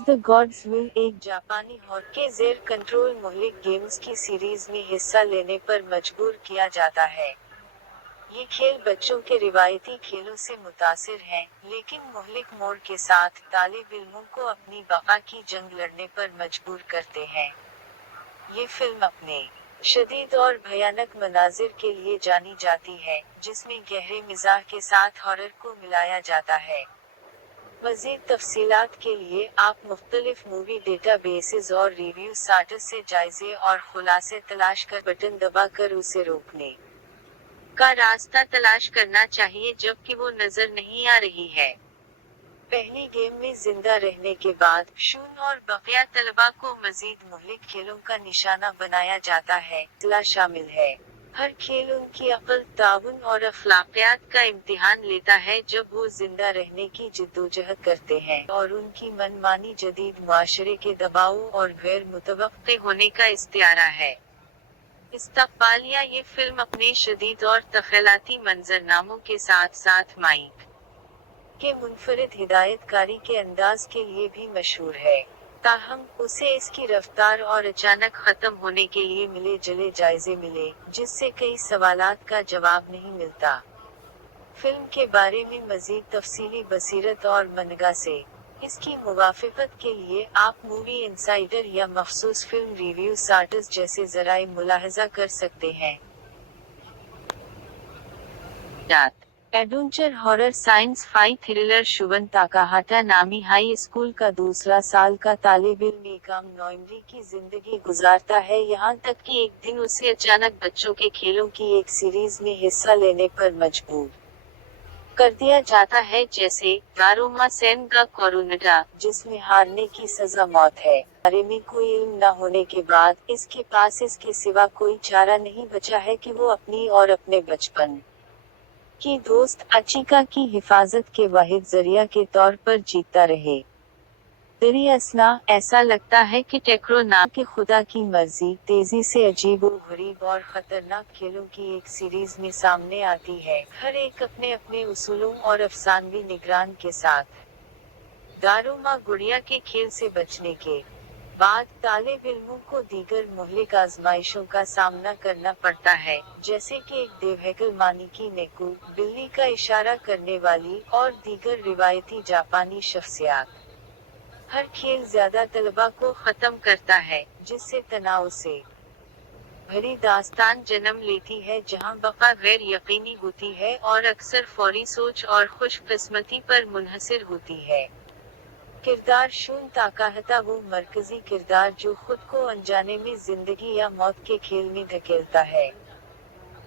As the gods will एक जापानी hockey के जेर कंट्रोल मुहलिक गेम्स की सीरीज में हिस्सा लेने पर मजबूर किया जाता है। ये खेल बच्चों के रिवायती खेलों से मुतासिर हैं, लेकिन मुहलिक मोड़ के साथ तालिब इल्मों को अपनी बका की जंग लड़ने पर मजबूर करते हैं। ये फिल्म अपने शदीद और भयानक मनाजिर के लिए जानी जाती है, जिसमें गहरे मिजाज के साथ हॉरर को मिलाया जाता है। मज़ीद तफसीलात के लिए आप मुख्तलिफ मूवी डेटाबेसेस और रिव्यू साइट्स से जायजे और खुलासे तलाश कर बटन दबाकर उसे रोकने का रास्ता तलाश करना चाहिए जबकि वो नजर नहीं आ रही है। पहली गेम में जिंदा रहने के बाद शून और बकिया तलबा को मजीद मुहलिक खेलों का निशाना बनाया जाता है। इतला शामिल है। हर खेल उनकी अक्ल, ताउन और अखलाकियात का इम्तिहान लेता है जब वो जिंदा रहने की जिद्दोजहद करते हैं और उनकी मनमानी जदीद मुआशरे के दबाव और गैर मुतवक्के होने का इस्तियारा है। इस्तकबालिया ये फिल्म अपने शदीद और तख़यलाती मंजरनामों के साथ साथ माइक के मुनफरिद हिदायतकारी के अंदाज के लिए भी मशहूर है। ताहम उसे इसकी रफ्तार और अचानक खत्म होने के लिए मिले जले जायजे मिले, जिससे कई सवालात का जवाब नहीं मिलता। फिल्म के बारे में मजीद तफसीली बसीरत और मनगा से इसकी मुवाफ़क़त के लिए आप मूवी इनसाइडर या मखसूस फिल्म रिव्यू साइट्स जैसे ज़राए मुलाहजा कर सकते हैं। Adventure horror sci-fi thriller शुवन ताकाहाटा नामी हाई स्कूल का दूसरा साल का तालिब इल्म एकाम नौइमरी की जिंदगी गुजारता है, यहाँ तक कि एक दिन उसे अचानक बच्चों के खेलों की एक सीरीज में हिस्सा लेने पर मजबूर कर दिया जाता है, जैसे गारोमा सेन का कोरोनडा, जिसमें हारने की सजा मौत है। बारे में कोई इल्म न होने के बाद इसके पास इसके सिवा कोई चारा नहीं बचा है कि वो अपनी और अपने बचपन की दोस्त अचिका की हिफाजत के वाहिद जरिया के तौर पर जीता रहे। दरियासना ऐसा लगता है कि टेक्रो नाम के खुदा की मर्जी तेजी से अजीब और गरीब और खतरनाक खेलों की एक सीरीज में सामने आती है, हर एक अपने अपने उसूलों और अफसानवी निगरान के साथ। दारुमा गुड़िया के खेल से बचने के बाद तालिब इल्मों को दीगर मुहलिक आजमाइशों का सामना करना पड़ता है, जैसे कि एक देवहकल मानिकी नेकू, बिल्ली का इशारा करने वाली और दीगर रिवायती जापानी शख्सियात। हर खेल ज्यादा तलबा को खत्म करता है, जिससे तनाव से भरी दास्तान जन्म लेती है जहां बका गैर यकीनी होती है और अक्सर फौरी सोच और खुशकिस्मती पर मुनहसर होती है। किरदार शून ताकाहता वो मरकजी किरदार जो खुद को अनजाने में जिंदगी या मौत के खेल में धकेलता है।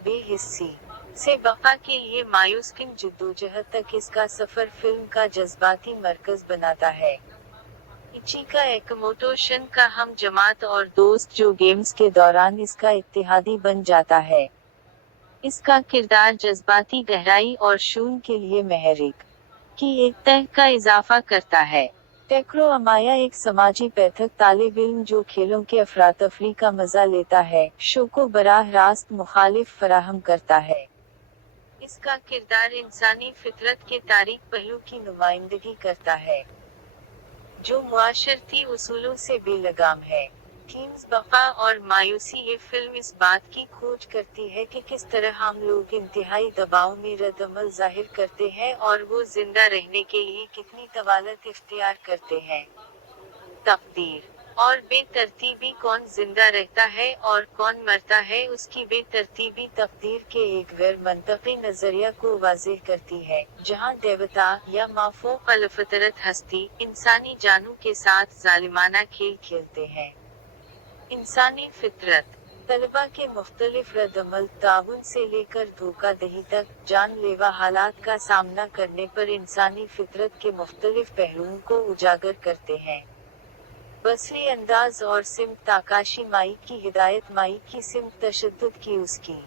बेहिस्सी से बका के लिए मायूसकिन जिद्दोजहद तक इसका सफर फिल्म का जज्बाती मरकज बनाता है। इचिका एकमोटो शन का हम जमात और दोस्त जो गेम्स के दौरान इसका इत्तेहादी बन जाता है। इसका किरदार जज्बाती गहराई और शून के लिए महरिक की एक तह का इजाफा करता है। टेक्रो अमाया एक समाजी पैथक तालिब इल्म जो खेलों के अफरातफरी का मजा लेता है, शो को बराह रास्त मुखालिफ फराहम करता है। इसका किरदार इंसानी फितरत के तारीक पहलू की नुमाइंदगी करता है, जो मुआशरती उसूलों से बेलगाम है। थीम्स बका और मायूसी ये फिल्म इस बात की खोज करती है कि किस तरह हम लोग इंतहाई दबाव में रद्दअमल जाहिर करते हैं और वो जिंदा रहने के लिए कितनी तवालत इख्तियार करते हैं। तकदीर और बेतरतीबी कौन जिंदा रहता है और कौन मरता है उसकी बेतरतीबी तकदीर के एक गैर मंतकी नजरिया को वाज़ेह करती है, जहां देवता या माफूक अलफतरत हस्ती इंसानी जानों के साथ जालिमाना खेल खेलते हैं। इंसानी फितरत तलबा के मुख्तलिफ रद्दअमल, ताउन से लेकर धोखाधड़ी तक, जानलेवा हालात का सामना करने पर इंसानी फितरत के मुख्तलिफ पहलुओं को उजागर करते हैं। बसरी अंदाज और सिमत ताकाशी माइक की हिदायत, माइक की सिमत तशद्दुद की उसकी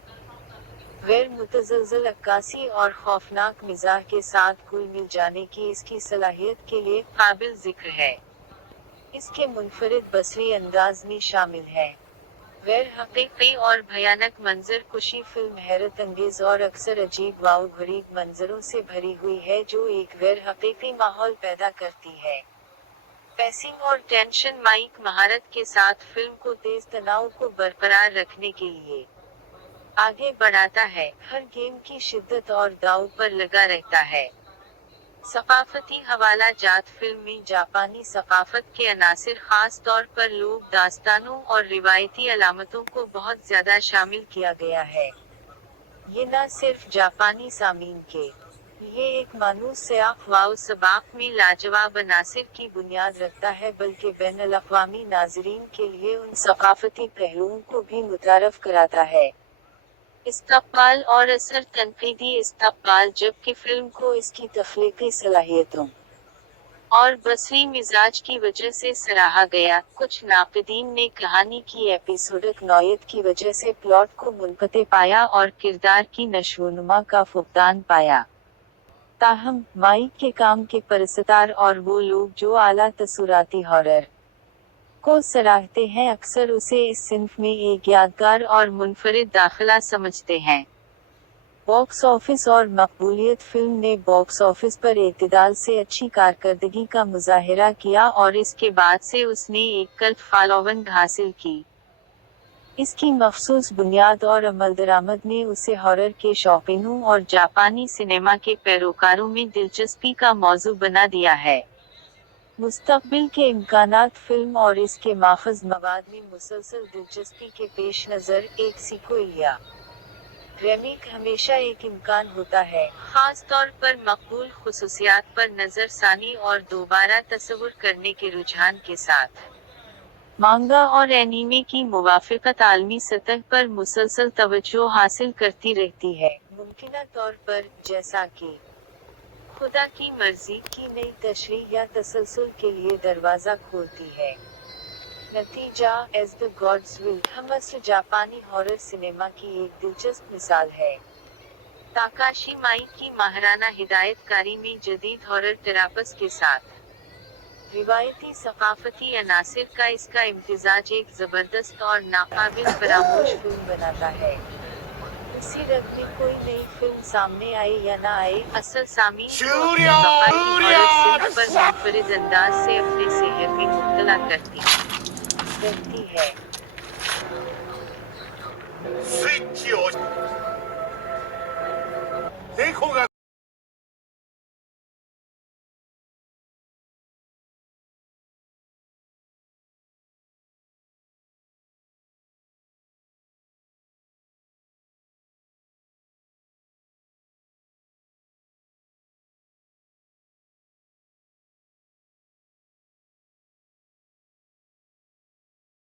गैर मुतज़लज़ल अक्कासी और खौफनाक मिजाज के साथ घुल मिल जाने की इसकी सलाहियत के लिए काबिल जिक्र है। इसके मुनफरिद बसरी अंदाज में शामिल है। गैर हकीकी और भयानक मंजर कुशी फिल्म हैरत अंगेज और अक्सर अजीब वाव गरीब मंजरों से भरी हुई है जो एक गैर हकीकी माहौल पैदा करती है। पेसिंग और टेंशन माइक महारत के साथ फिल्म को तेज तनाव को बरकरार रखने के लिए आगे बढ़ाता है, हर गेम की शिद्दत और दांव पर लगा रहता है। सकाफती हवाला जात फिल्म में जापानी सकाफत के अनासिर खास तौर पर लोक दास्तानों और रिवायती अलामतों को बहुत ज्यादा शामिल किया गया है। ये न सिर्फ जापानी सामीन के लिए एक मानूस सयाफ वाव सबाक में लाजवाब अनासिर की बुनियाद रखता है, बल्कि बैनुल अक़वामी नाज़रीन के लिए उन सकाफती पहलुओं को भी मुतारफ कराता है। इस्तक़बाल और असर तनक़ीदी इस्तक़बाल जबकि फिल्म को इसकी तख्लीक़ी सलाहियतों और बसरी मिजाज की वजह से सराहा गया, कुछ नाक़दीन ने कहानी की एपिसोडिक नौयत की वजह से प्लॉट को मुनक़ते पाया और किरदार की नशोनुमा का फुक़दान पाया। ताहम, माइक के काम के परस्तार और वो लोग जो आला तसुराती हॉरर को सराहते हैं अक्सर उसे इस सिन्फ में एक यादगार और मुनफरिद दाखिला समझते हैं। बॉक्स ऑफिस और मकबूलियत फिल्म ने बॉक्स ऑफिस पर एतदाल से अच्छी कारकर्दगी का मुजाहिरा किया और इसके बाद से उसने एक कल्ट फॉलोइंग हासिल की। इसकी मखसूस बुनियाद और अमल दरामद ने उसे हॉरर के शौकीनों और जापानी सिनेमा के पैरोकारों में दिलचस्पी का मौजू बना दिया है। मुस्तक़बिल के इम्कानात फिल्म और इसके माखज़ मवाद में मुसलसल दिलचस्पी के पेश नज़र एक सीक्वल या रीमेक हमेशा एक इम्कान होता है, खास तौर पर मकबूल खुसूसियात पर नज़र सानी और दोबारा तसव्वुर करने के रुझान के साथ। मांगा और एनीमे की मुवाफ़क़त आलमी सतह पर मुसलसल तवज्जो हासिल करती रहती है, मुमकिना तौर पर, जैसा कि खुदा की मर्जी की नई तशरीह या तसलसल के लिए दरवाज़ा खोलती है। नतीजा, एज़ द गॉड्स विल, हम असर जापानी हॉरर सिनेमा की एक दिलचस्प मिसाल है। ताकाशी माइक की माहिराना हिदायतकारी में जदीद हॉरर टेरापस के साथ रिवायती सकाफती अनासिर का इसका इम्तिजाज एक ज़बरदस्त और नाकाबिल फरामोश फिल्म बनाता है। इसी रंग में कोई नई फिल्म सामने आए या ना आए, असल सामीन को अपनी बकाई हॉरर सिर्फ पर मुनफरिद अंदाज से अपने सेहर में मुब्तला करती रहती है। スイッチを猫が